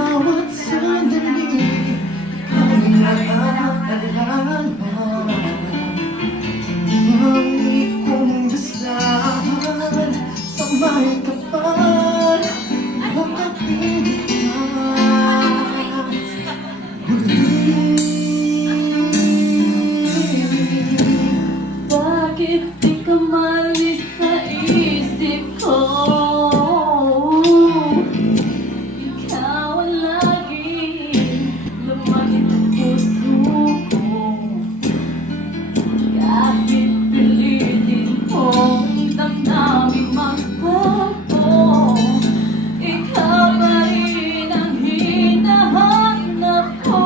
bawat sandali ang naaalala. Ngunit kung dasahan sa may kapal, bakit hindi bakit di ka malis sa isip ko? Ikaw ang laging lumagit ang puso ko. Kahit pilitin kong damdamin magbago, ikaw pa rin ang hinahanap ko.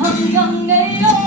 Hanggang ngayon,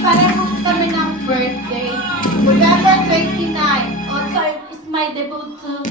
parehas kami ng birthday. November 29. Also, it's my debut too.